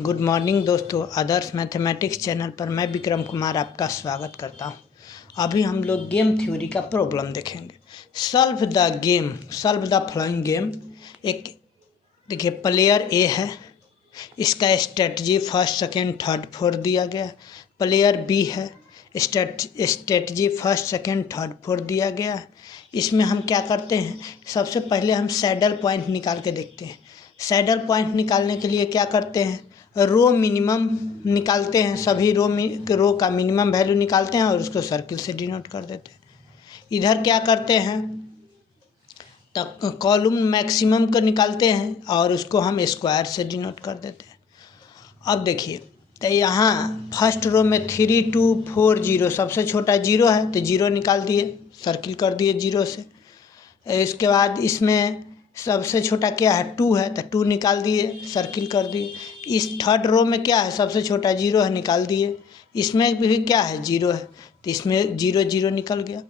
Good morning दोस्तों, आदर्श mathematics channel पर मैं विक्रम कुमार आपका स्वागत करता हूं। अभी हम लोग गेम थ्योरी का प्रॉब्लम देखेंगे। Solve the following game. एक देखिए, प्लेयर ए है, इसका strategy first second third fourth दिया गया है। प्लेयर बी है, strategy first second third fourth दिया गया है। इसमें हम क्या करते हैं, सबसे पहले हम सैडल पॉइंट निकाल के देखते हैं। सैडल पॉइंट निकालने के लिए क्या करते हैं, रो मिनिमम निकालते हैं। सभी रो का मिनिमम वैल्यू निकालते हैं और उसको सर्किल से डिनोट कर देते हैं। इधर क्या करते हैं, तो कॉलम मैक्सिमम को निकालते हैं और उसको हम स्क्वायर से डिनोट कर देते हैं। अब देखिए, तो यहाँ फर्स्ट रो में 3 2 4 0, सबसे छोटा 0 है तो 0 निकाल दिए, सर्किल कर दिए 0 से। इसके बाद इसमें सबसे छोटा क्या है, 2 है तो 2 निकाल दिए, सर्किल कर दिए। इस थर्ड रो में क्या है, सबसे छोटा 0 है, निकाल दिए। इसमें भी क्या है, 0 है तो इसमें 0 0 निकल गया।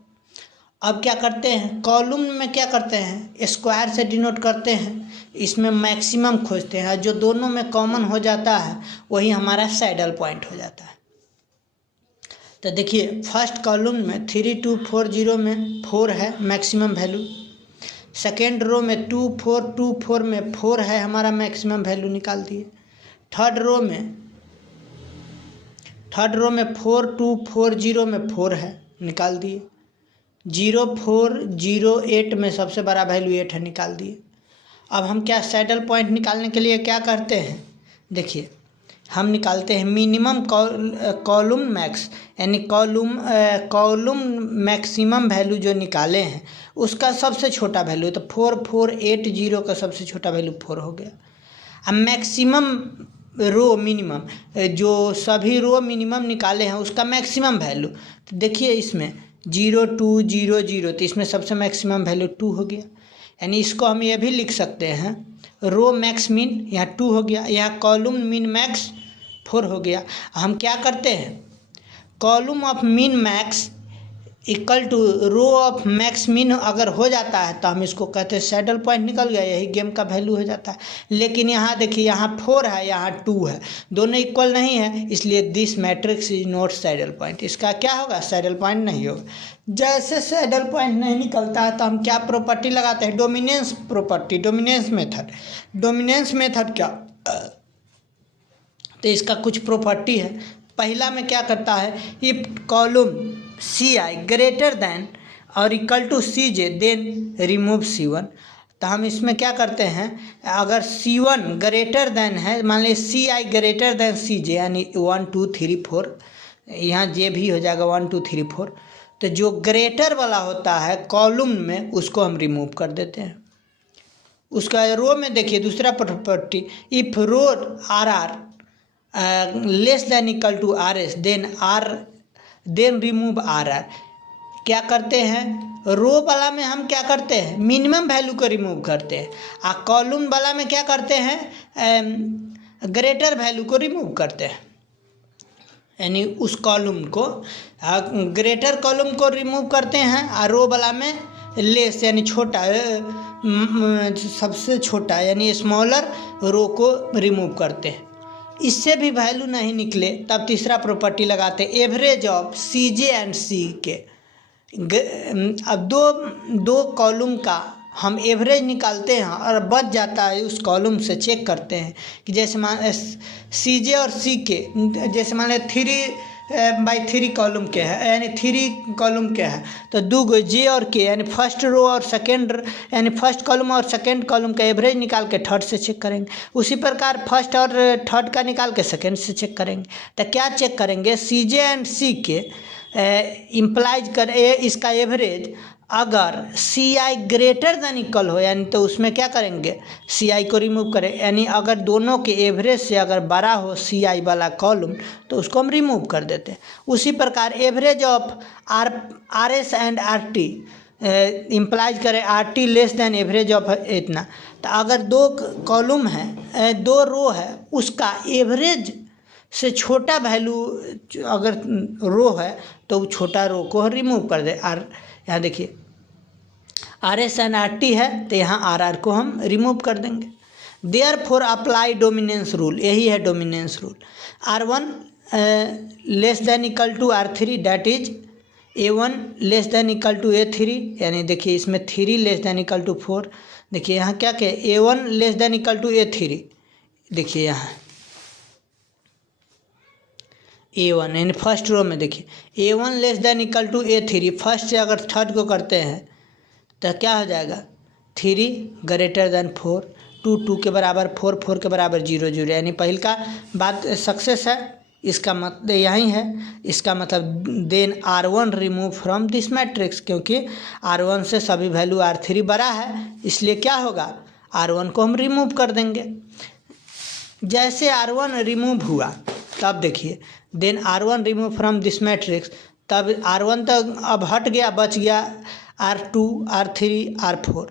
अब क्या करते हैं, कॉलम में क्या करते हैं, स्क्वायर से डिनोट करते हैं। इसमें मैक्सिमम खोजते हैं, जो दोनों में कॉमन हो जाता है वही हमारा सैडल पॉइंट हो जाता है। तो देखिए, फर्स्ट कॉलम में 3 2 4 0 में 4 है मैक्सिमम वैल्यू। सेकेंड रो में 2 4 2 4 में 4 है हमारा मैक्सिमम वैल्यू, निकाल दिए। थर्ड रो में 4 2 4 0 में 4 है, निकाल दिए। 0 4 0 8 में सबसे बड़ा वैल्यू 8 है, निकाल दिए। अब हम क्या सैडल पॉइंट निकालने के लिए क्या करते हैं, देखिए हम निकालते हैं मिनिमम कॉलम मैक्स, यानी कॉलम मैक्सिमम वैल्यू जो निकाले हैं उसका सबसे छोटा वैल्यू, तो 4 4 8 0 का सबसे छोटा वैल्यू 4 हो गया। अब मैक्सिमम रो मिनिमम, जो सभी रो मिनिमम निकाले हैं उसका मैक्सिमम वैल्यू, तो देखिए इसमें 0 2 0 0, तो इसमें सबसे मैक्सिमम वैल्यू 2 हो गया। यानी इसको हम ये भी लिख सकते हैं, रो मैक्स मिन यहाँ 2 हो गया, यहाँ कॉलम मिन मैक्स 4 हो गया। हम क्या करते हैं, column of min max equal to row of max min अगर हो जाता है तो हम इसको कहते हैं सैडल पॉइंट निकल गया, यही गेम का वैल्यू हो जाता है। लेकिन यहाँ देखिए, यहाँ 4 है, यहाँ 2 है, दोनों इक्वल नहीं है, इसलिए this matrix is not saddle point. इसका क्या होगा, सैडल पॉइंट नहीं होगा। जैसे सैडल पॉइंट नहीं निकलता है तो हम क्या प्रॉपर्टी लगाते हैं, डोमिनेंस प्रॉपर्टी, डोमिनेंस मेथड क्या, तो इसका कुछ प्रॉपर्टी है। पहला में क्या करता है, if column Ci greater than और equal to Cj then remove C1। तो हम इसमें क्या करते हैं, अगर C1 ग्रेटर देन है, मान लीजिए Ci ग्रेटर देन Cj, यानी 1 2 3 4, यहाँ J भी हो जाएगा 1 2 3 4, तो जो ग्रेटर वाला होता है कॉलम में उसको हम रिमूव कर देते हैं। उसका रो में देखिए दूसरा property, if row RR less than equal to RS then remove RR। क्या करते हैं, रो वाला में हम क्या करते हैं, मिनिमम वैल्यू को रिमूव करते हैं, और कॉलम वाला में क्या करते हैं, ग्रेटर वैल्यू को रिमूव करते हैं। यानी उस कॉलम को, ग्रेटर कॉलम को रिमूव करते हैं और रो वाला में लेस यानी छोटा, सबसे छोटा यानी स्मॉलर रो को रिमूव करते हैं। इससे भी वैल्यू नहीं निकले तब तीसरा प्रॉपर्टी लगाते हैं, average of Cj and C के। अब दो कॉलम का हम एवरेज निकालते हैं और बच जाता है, उस कॉलम से चेक करते हैं कि जैसे मान Cj और C के, जैसे मान लें 3/3 कॉलम के है, यानी 3 कॉलम के है, तो 2 J और K यानी फर्स्ट रो और सेकेंड, यानी फर्स्ट कॉलम और सेकेंड कॉलम का एवरेज निकाल के थर्ड से चेक करेंगे। उसी प्रकार फर्स्ट और थर्ड का निकाल के सेकेंड से चेक करेंगे। तो क्या चेक करेंगे, Cj एंड C के इम्प्लाइज कर इसका एवरेज अगर Ci ग्रेटर देन इक्वल हो, यानी तो उसमें क्या करेंगे, Ci को रिमूव करें, यानी अगर दोनों के एवरेज से अगर बड़ा हो Ci वाला कॉलम तो उसको हम रिमूव कर देते हैं। उसी प्रकार average of RS and RT implies करें RT less than average of इतना। तो अगर 2 कॉलम है, 2 रो है, उसका एवरेज से छोटा वैल्यू अगर रो है तो छोटा रो को रिमूव कर दे। यहाँ देखिए RS एंड RT है तो यहाँ RR को हम रिमूव कर देंगे। देयरफॉर अप्लाई डोमिनेंस रूल, यही है dominance rule. R1 less than equal to R3 that is A1 less than equal to A3, यानी देखिए इसमें 3 लेस देन इक्वल टू 4। देखिए यहाँ क्या क्या A1 less than equal to A3, देखिए यहाँ A1 यानी फर्स्ट रो में देखिए A1 less than equal to A3, first से अगर थर्ड को करते हैं तो क्या हो जाएगा 3 ग्रेटर देन 4, 2 2 के बराबर 4 4 के बराबर 0 0, यानी पहल का बात सक्सेस है। इसका मतलब यही है, इसका मतलब then R1 remove from this matrix, क्योंकि R1 से सभी वैल्यू R3 बड़ा है, इसलिए क्या होगा R1 को हम रिमूव कर देंगे। जैसे R1 रिमूव हुआ तब देखिए then R1 remove from this matrix, तब R1 तो अब हट गया, बच गया R2 R3 R4,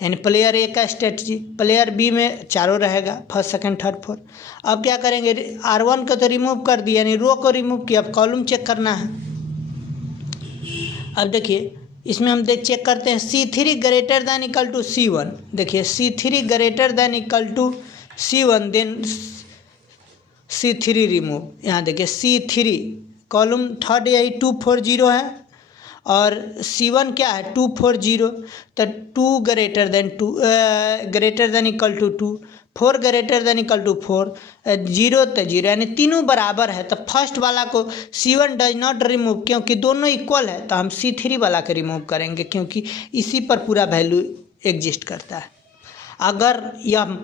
यानी प्लेयर ए का स्ट्रेटजी। प्लेयर बी में चारों रहेगा, फर्स्ट सेकंड थर्ड फोर्थ। अब क्या करेंगे R1 को तो रिमूव कर दिया, यानी रो को रिमूव किया, अब कॉलम चेक करना है। अब देखिए इसमें हम चेक करते हैं C3 greater than equal to C1, देखिए C3 greater than equal to C1 then C3 remove. यहाँ देखिए C3 कॉलम थर्ड यही 2 4 0 है और C1 क्या है 2 4 0, तो 2 greater than equal to 2, 4 greater than equal to 4, 0 तो 0, यानी तीनों बराबर है। तो फर्स्ट वाला को C1 डज नॉट रिमूव, क्योंकि दोनों इक्वल है, तो हम C3 वाला को रिमूव करेंगे, क्योंकि इसी पर पूरा वैल्यू एग्जिस्ट करता है। अगर यह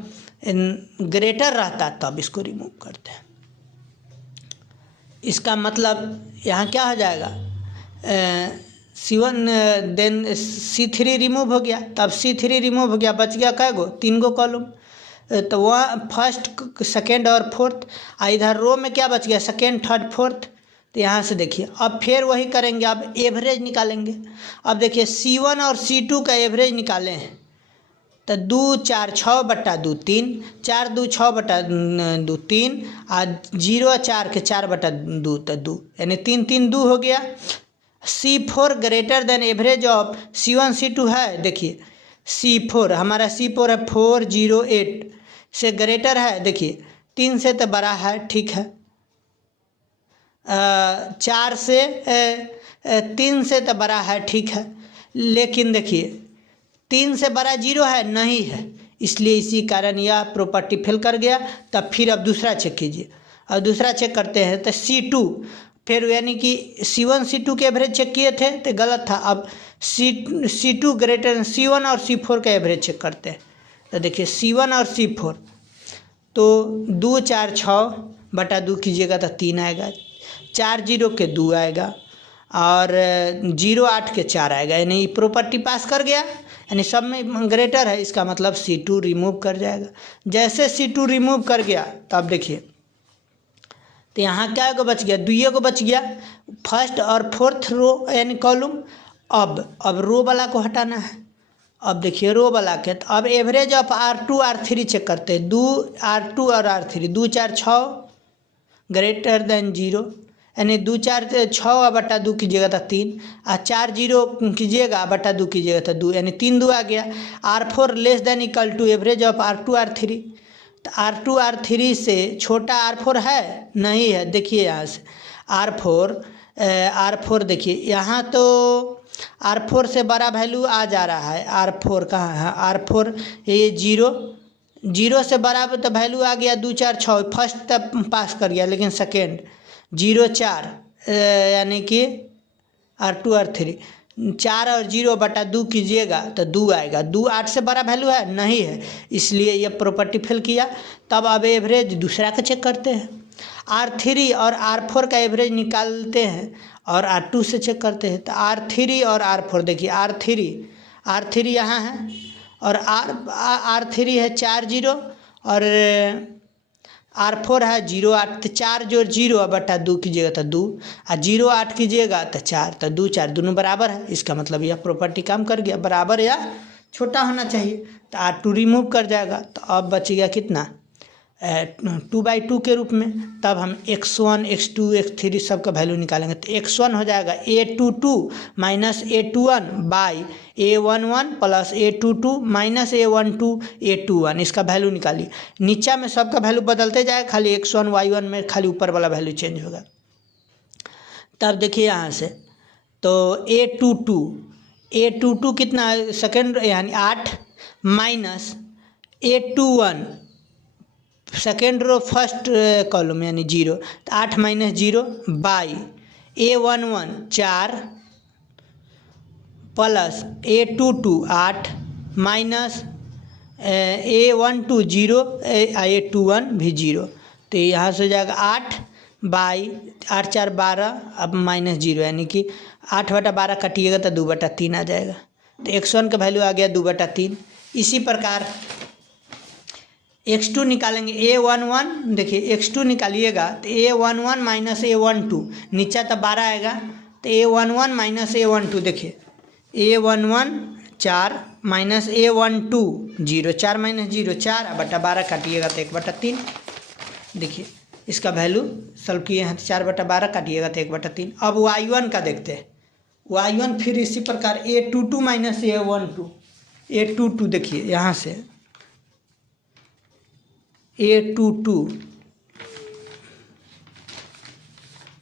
ग्रेटर रहता तब इसको रिमूव करते हैं। इसका मतलब यहाँ क्या हो जाएगा C1 देन C3 रिमूव हो गया, तब C3 रिमूव हो गया, बच गया कै गो 3 गो कॉलम, तो वह फर्स्ट सेकेंड और फोर्थ। इधर रो में क्या बच गया सेकेंड थर्ड फोर्थ। तो यहाँ से देखिए अब फिर वही करेंगे, अब एवरेज निकालेंगे। अब देखिए C1 और C2 का एवरेज निकाले हैं, तो 2 4 6 बट्टा 2 3, 4 2 6 बट्टा 2 3, और 0 4 के 4 बट्टा 2 तो 2, यानी 3 3 2 हो गया। C4 greater than average of C1 C2 है, देखिए C4 हमारा C4 है 4 0 8 से ग्रेटर है, देखिए 3 से तो बड़ा है, ठीक है। 4 से 3 से तो बड़ा है, ठीक है, लेकिन देखिए 3 से बड़ा 0 है नहीं है, इसलिए इसी कारण यह प्रॉपर्टी फेल कर गया। तब फिर अब दूसरा चेक कीजिए, अब दूसरा चेक करते हैं तो C2, फिर यानी कि C1 C2 के एवरेज चेक किए थे तो गलत था। अब C2 ग्रेटर C1 और C4 का एवरेज चेक करते हैं, तो देखिए C1 और C4, तो 2 4 6 बटा 2 कीजिएगा तो 3 आएगा, 4 0 के 2 आएगा, और 0 8 के 4 आएगा, यानी प्रॉपर्टी पास कर गया, यानी सब में ग्रेटर है। इसका मतलब C2 रिमूव कर जाएगा। जैसे C2 रिमूव कर गया तब देखिए तो यहाँ क्या को बच गया 2 को बच गया, फर्स्ट और फोर्थ रो यानी कॉलम। अब रो वाला को हटाना है। अब देखिए रो वाला के, तो अब average of R2 R3 check करते हैं, 2 R2 और R3, 2 4 6 ग्रेटर देन 0, यानी 2 4 6 बटा 2 कीजिएगा तो 3, और 4 0 कीजिएगा बटा 2 कीजिएगा तो 2, यानी 3 2 आ गया। R4 less than equal to average of R2 R3, तो R2 R3 से छोटा R4 है नहीं है, देखिए यहाँ से R4 देखिए यहाँ तो R4 से बड़ा वैल्यू आ जा रहा है। R4 कहाँ है, R4 ये 0 से बड़ा तो वैल्यू आ गया 2 4 6, फर्स्ट तक पास कर गया, लेकिन सेकेंड 0 4 यानी कि R2 R3 4 और 0 बटा 2 कीजिएगा तो 2 आएगा। 2 8 से बड़ा वैल्यू है नहीं है, इसलिए यह प्रॉपर्टी फेल किया। तब अब एवरेज दूसरा का चेक करते हैं, R3 और R4 का एवरेज निकालते हैं और R2 से चेक करते हैं। तो R3 और R4 देखिए R3 यहाँ है और R3 है 4 0 और R4 है 0 8, तो 4 जोड़ 0 बटा 2 कीजिएगा तो 2, और 0 8 कीजिएगा तो 4, तो 2 4 दोनों बराबर है। इसका मतलब यह प्रॉपर्टी काम कर गया, बराबर या छोटा होना चाहिए, तो R2 रिमूव कर जाएगा। तो अब बच गया कितना 2/2 के रूप में, तब हम x1 x2 x3 सब का वैल्यू निकालेंगे। तो x1 हो जाएगा a22 minus a21 by a11 plus a22 minus a12 a21, इसका वैल्यू निकालिए। नीचा में सबका वैल्यू बदलते जाए, खाली x1 y1 में खाली ऊपर वाला वैल्यू चेंज होगा। तब देखिए यहाँ से, तो a22 कितना है, सेकेंड यानी 8 minus a21 second row first column यानी 0, तो 8 minus 0 by a11 4 plus a22 8 minus a12 0 a21 भी 0। तो यहाँ से हो जाएगा 8 बाई 8 4 12, अब माइनस 0 यानी कि 8/12 कटिएगा तो 2/3 आ जाएगा। तो x1 का वैल्यू आ गया 2/3। इसी प्रकार x2 निकालेंगे, a11 देखिए x2 निकालिएगा तो a11 माइनस a12, नीचा तो 12 आएगा, तो a11 माइनस a12 देखिए a11 4 माइनस a12 0, 4 माइनस 0 4/12 काटिएगा तो 1/3। देखिए इसका वैल्यू सॉल्व किए हैं तो 4/12 काटिएगा तो 1/3। अब y1 का देखते हैं, y1 फिर इसी प्रकार a22 माइनस a22 देखिए यहाँ से a22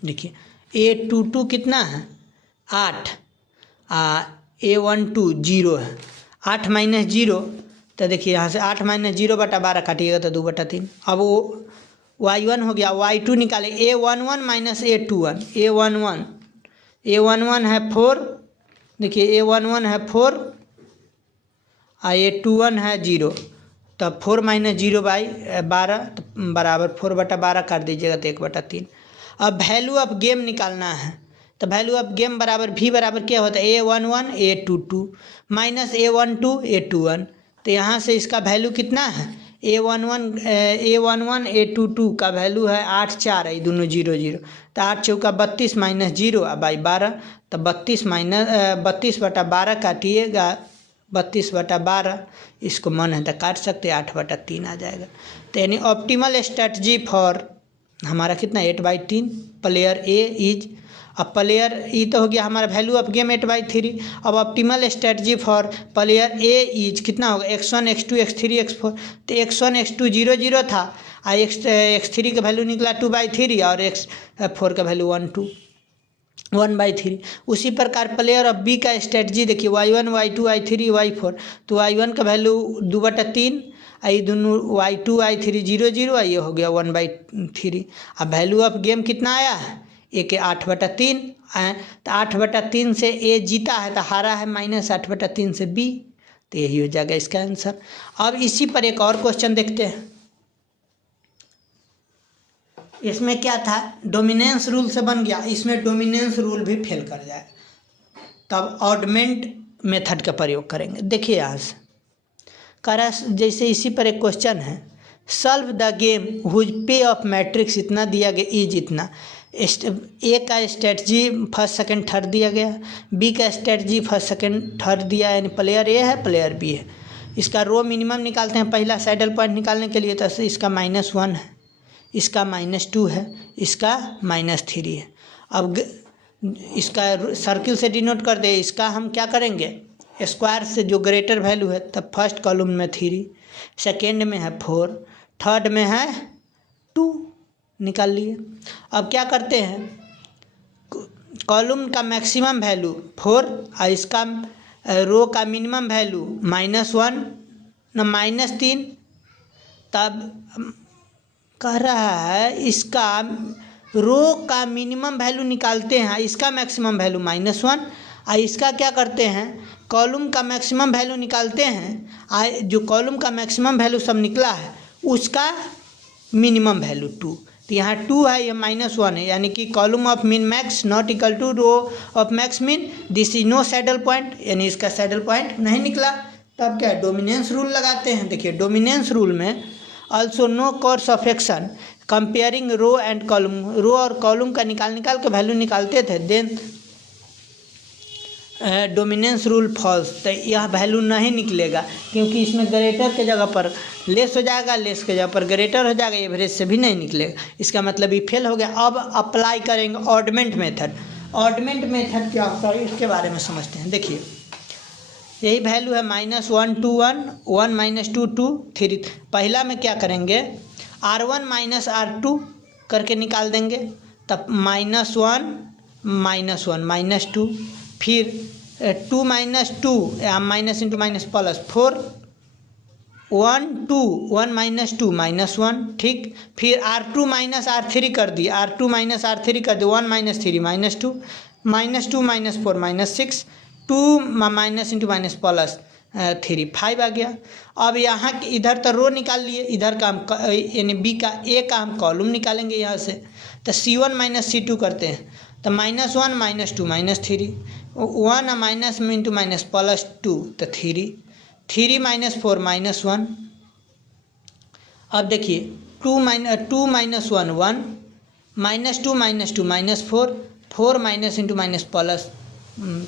देखिए a22 कितना है 8, a12 0 है, 8 माइनस 0, तो देखिए यहाँ से 8 माइनस 0/12 काटिएगा तो 2/3। अब वो y1 हो गया, y2 निकाले a11 माइनस a21, a11 है 4, देखिए a11 है 4 और a21 है 0, तब 4 माइनस 0/12 तो बराबर 4/12 काट दीजिएगा तो 1/3। अब वैल्यू ऑफ गेम निकालना है, तो वैल्यू ऑफ गेम बराबर v बराबर क्या होता है a11 a22 minus a12 a21। तो यहाँ से इसका वैल्यू कितना है a11 a22 का वैल्यू है 8 4 है, दोनों 0 0, तो 8 चौका 32 माइनस 0 बाई 12, तो 32/12 काटिएगा 32/12, इसको मन है तो काट सकते, 8/3 आ जाएगा। तो यानी ऑप्टिमल स्ट्रेटजी फॉर हमारा कितना 8/3 प्लेयर ए इज, अब प्लेयर ई तो हो गया हमारा वैल्यू ऑफ गेम 8/3। अब optimal strategy for player A is कितना होगा x1 x2 x3 x4, तो x1 x2 0 0 था, x3 का वैल्यू निकला 2/3 और x4 का वैल्यू 1/3। उसी प्रकार प्लेयर ऑफ बी का स्ट्रेटजी देखिए y1 y2 y3 y4, तो y1 का वैल्यू 2/3, ये दोनों y2 y3 0 0, ये हो गया 1/3। अब वैल्यू ऑफ गेम कितना आया है ए के 8/3, तो 8/3 से ए जीता है तो हारा है माइनस 8/3 से बी, तो यही हो जाएगा इसका आंसर। अब इसी पर एक और क्वेश्चन देखते हैं। इसमें क्या था, डोमिनेंस रूल से बन गया, इसमें डोमिनेंस रूल भी फेल कर जाए, तब ऑडमेंट मेथड का प्रयोग करेंगे। देखिए यहाँ से करा, जैसे इसी पर एक क्वेश्चन है, सॉल्व द गेम हुज पे ऑफ मैट्रिक्स इतना दिया गया इज इतना। ए का स्ट्रेटजी फर्स्ट सेकंड थर्ड दिया गया, बी का स्ट्रेटजी फर्स्ट सेकंड थर्ड दिया, यानी प्लेयर ए है प्लेयर बी है। इसका रो मिनिमम निकालते हैं, पहला सैडल पॉइंट निकालने के लिए, तो इसका -1 है, इसका -2 है, इसका -3 है। अब इसका सर्किल से डिनोट कर दे, इसका हम क्या करेंगे स्क्वायर से, जो ग्रेटर वैल्यू है, तब फर्स्ट कॉलम में 3, सेकेंड में है 4, थर्ड में है 2 निकाल लिए। अब क्या करते हैं, कॉलम का मैक्सिमम वैल्यू 4 और इसका रो का मिनिमम वैल्यू -1 न -3, तब कह रहा है इसका रो का मिनिमम वैल्यू निकालते हैं, इसका मैक्सिमम वैल्यू -1, और इसका क्या करते हैं कॉलम का मैक्सिमम वैल्यू निकालते हैं, जो कॉलम का मैक्सिमम वैल्यू सब निकला है उसका मिनिमम वैल्यू 2, तो यहाँ 2 है, ये -1 है, यानी कि column of min max not equal to row of max min, this is no saddle point, यानी इसका सैडल पॉइंट नहीं निकला। तब क्या डोमिनेंस रूल लगाते हैं। देखिए डोमिनेंस रूल में also no course of action comparing row and column, row और कॉलम का निकाल के वैल्यू निकालते थे, देन डोमिनेंस रूल फॉल्स, तो यह वैल्यू नहीं निकलेगा क्योंकि इसमें ग्रेटर के जगह पर लेस हो जाएगा, लेस के जगह पर ग्रेटर हो जाएगा, एवरेज से भी नहीं निकलेगा, इसका मतलब ये फेल हो गया। अब अप्लाई करेंगे ऑडमेंट मेथड। ऑडमेंट मेथड क्या होता है इसके बारे में समझते हैं। देखिए यही वैल्यू है -1 2 1 1 -2 2 3। पहला में क्या करेंगे R1 - R2 करके निकाल देंगे, तब -1 -1 -2, फिर 2 - 2 माइनस इंटू माइनस प्लस 4 1 2 1 -2 -1, ठीक। फिर R2 - R3 कर दी, R2 - R3 कर दी, 1 - 3 -2 -2 -4 -6 2 माइनस इंटू माइनस प्लस 3 5 आ गया। अब यहाँ इधर तो रो निकाल लिए, इधर का हम यानी बी का ए का हम कॉलम निकालेंगे यहाँ से, तो C1 - C2 करते हैं, तो -1 -2 -3 1 माइनस इंटू माइनस प्लस 2 तो 3 3 -4 -1। अब देखिए 2 - 1 1 -2 -2 -4 4 माइनस इंटू माइनस प्लस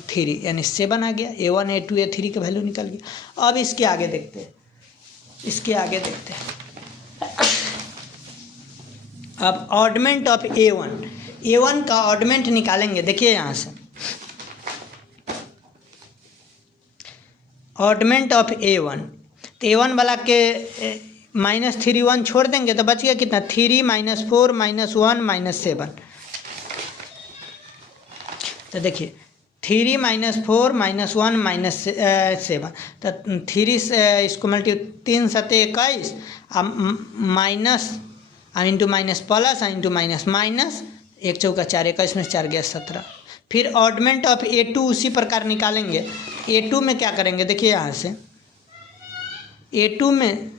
3 यानी 7 आ गया। A1 A2 A3 का वैल्यू निकल गया। अब इसके आगे देखते हैं, इसके आगे देखते हैं। अब ऑडमेंट ऑफ A1 का ऑडमेंट निकालेंगे। देखिए यहाँ से ऑडमेंट ऑफ A1, तो A1 वाला के -3 1 छोड़ देंगे तो बच गया कितना 3 -4 -1 -7। तो देखिए 3 -4 -1 -7, तो 3 से इसको multi 3 7 21 minus into minus plus into minus minus 1 चौका 4 21 में 4 गया 17। फिर ऑडमेंट ऑफ A2 उसी प्रकार निकालेंगे। A2 में क्या करेंगे देखिए यहाँ से A2 में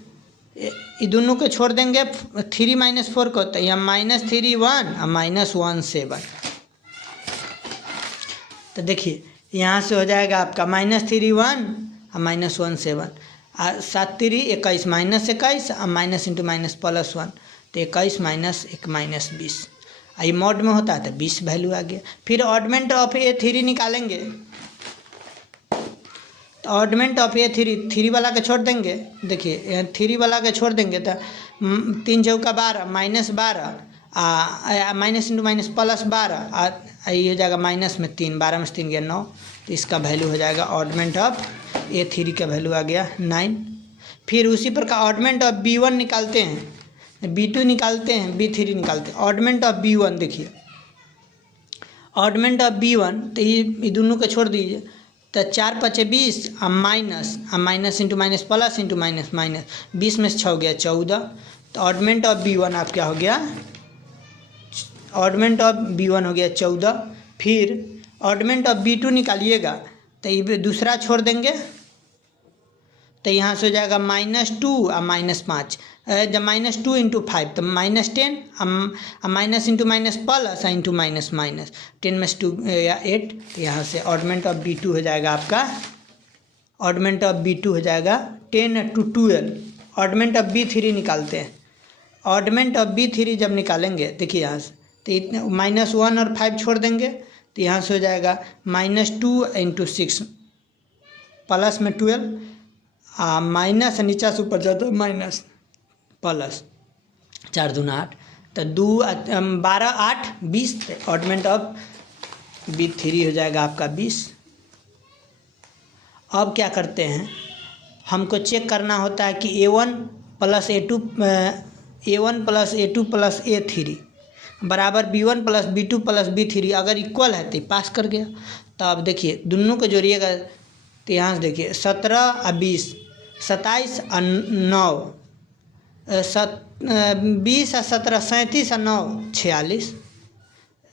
ये दोनों को छोड़ देंगे 3 -4 को, तो यह -3 1 -1 7। तो देखिए यहाँ से हो जाएगा आपका -3 1 -1 7 7 3 21 -21 माइनस इंटू माइनस प्लस 1, तो 21 -1 -20 ये मॉड में होता है तो 20 वैल्यू आ गया। फिर ऑडमेंट ऑफ A3 निकालेंगे, तो ऑडमेंट ऑफ A3 3 वाला के छोड़ देंगे। देखिए 3 वाला के छोड़ देंगे तो 3 चौका 12 -12 माइनस इंटू माइनस प्लस 12 ये हो जाएगा माइनस में 3 12 में 3 गया 9, तो इसका वैल्यू हो जाएगा ऑडमेंट ऑफ A3 का वैल्यू आ गया 9। फिर उसी प्रकार ऑडमेंट ऑफ B1 निकालते हैं, B2 निकालते हैं, B3 निकालते हैं। ऑडमेंट ऑफ B1 देखिए ऑडमेंट ऑफ B1, तो ये दोनों को छोड़ दीजिए, तो 4 5 20 minus into minus plus into minus minus 20 में 6 गया 14। तो ऑडमेंट ऑफ B1 आप क्या हो गया ऑडमेंट ऑफ B1 हो गया 14। फिर ऑडमेंट ऑफ B2 निकालिएगा तो ये दूसरा छोड़ देंगे, तो यहाँ से हो जाएगा -2 और -5 जब -2 इंटू 5 तो -10 minus into minus plus into minus minus 10 में 2 या 8। तो यहाँ से ऑडमेंट ऑफ B2 हो जाएगा आपका ऑडमेंट ऑफ B2 हो जाएगा 10 to 12। ऑडमेंट ऑफ B3 निकालते हैं। ऑडमेंट ऑफ B3 जब निकालेंगे देखिए यहाँ से तो इतने -1 और 5 छोड़ देंगे, तो यहाँ से हो जाएगा -2 इंटू 6 प्लस में 12 माइनस नीचा से ऊपर जाता है माइनस प्लस 4 दूना 8, तो 2 12 8 20। ऑडमेंट ऑफ B3 हो जाएगा आपका 20। अब क्या करते हैं हमको चेक करना होता है कि A1 plus A2 plus A3 बराबर B1 plus B2 plus B3 अगर इक्वल है तो पास कर गया। तो अब देखिए दोनों को जोड़िएगा, तो यहाँ से देखिए 17 और 20 27 और 9 20 और 17 37 और 9 46।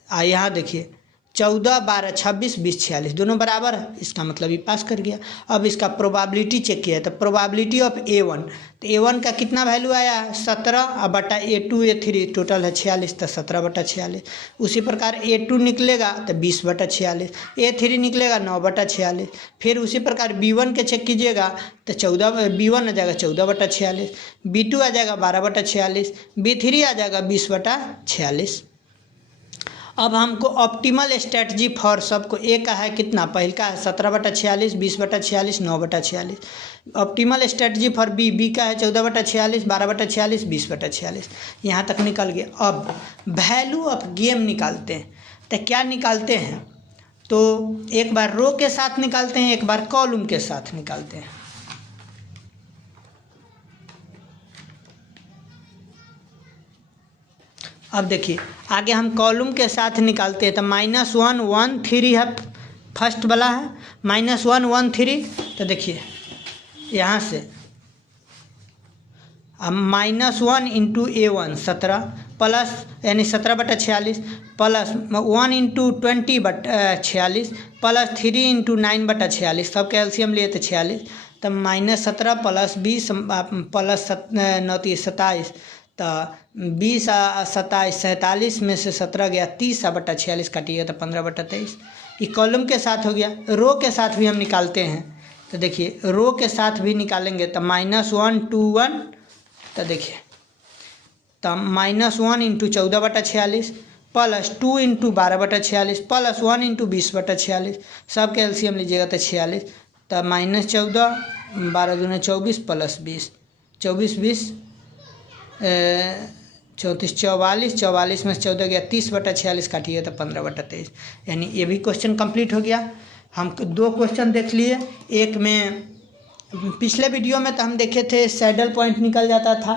यहाँ देखिए 14 12 26 20 46 दोनों बराबर है, इसका मतलब ये पास कर गया। अब इसका प्रोबेबिलिटी चेक किया तो प्रोबेबिलिटी ऑफ A1, तो A1 का कितना वैल्यू आया 17 बटा A2 A3 टोटल है 46, तो 17 बटा 46। उसी प्रकार A2 निकलेगा तो 20 बटा 46, A3 निकलेगा 9 बटा 46। फिर उसी प्रकार B1 के चेक कीजिएगा तो 14 B1 आ जाएगा 14 बटा 46, B2 आ जाएगा 12 बटा 46, B3 आ जाएगा 20 बटा 46। अब हमको ऑप्टिमल स्ट्रेटजी फॉर सबको ए का है कितना, पहल का है 17/46, 20/46, 9/46। ऑप्टिमल स्ट्रेटजी फॉर बी का है 14/46, 12/46, 20/46। यहाँ तक निकल गया। अब वैल्यू ऑफ गेम निकालते हैं, तो क्या निकालते हैं, तो एक बार रो के साथ निकालते हैं, एक बार कॉलम के साथ निकालते हैं। अब देखिए आगे हम कॉलम के साथ निकालते हैं, तो -1 1 3 है, फर्स्ट वाला है -1 1 3। तो देखिए यहाँ से अब -1 इंटू A1 17 प्लस यानी 17/46 प्लस 1 इंटू 20/46 प्लस 3 इंटू 9/46, सब कैल्शियम लिए तो 46। तो -17 प्लस 20 प्लस 9 27, तो 20 27 47 में से 17 गया 30/46 काटिएगा तो 15/23। ये कॉलम के साथ हो गया। रो के साथ भी हम निकालते हैं, तो देखिए रो के साथ भी निकालेंगे तो -1 2 1, तो देखिए तो -1 into 14/46 plus 2 into 12/46 plus 1 into 20/46, सब कैल्शियम लीजिएगा तो 46। तो -14 12 दूने 24 प्लस 20 24 20 34 44, 44 में से 14 गया 30/46 काटिए तो 15/23। यानी ये भी क्वेश्चन कंप्लीट हो गया। हम 2 क्वेश्चन देख लिए। एक में पिछले वीडियो में तो हम देखे थे सैडल पॉइंट निकल जाता था,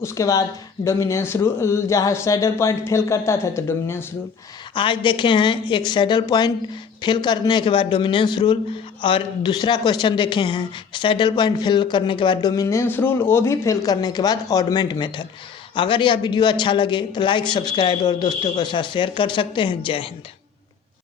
उसके बाद डोमिनेंस रूल, जहाँ सैडल पॉइंट फेल करता था तो डोमिनेंस रूल। आज देखे हैं एक सैडल पॉइंट फेल करने के बाद डोमिनेंस रूल, और दूसरा क्वेश्चन देखे हैं सैडल पॉइंट फेल करने के बाद डोमिनेंस रूल, वो भी फेल करने के बाद ऑडमेंट मेथड। अगर यह वीडियो अच्छा लगे तो लाइक सब्सक्राइब और दोस्तों के साथ शेयर कर सकते हैं। जय हिंद।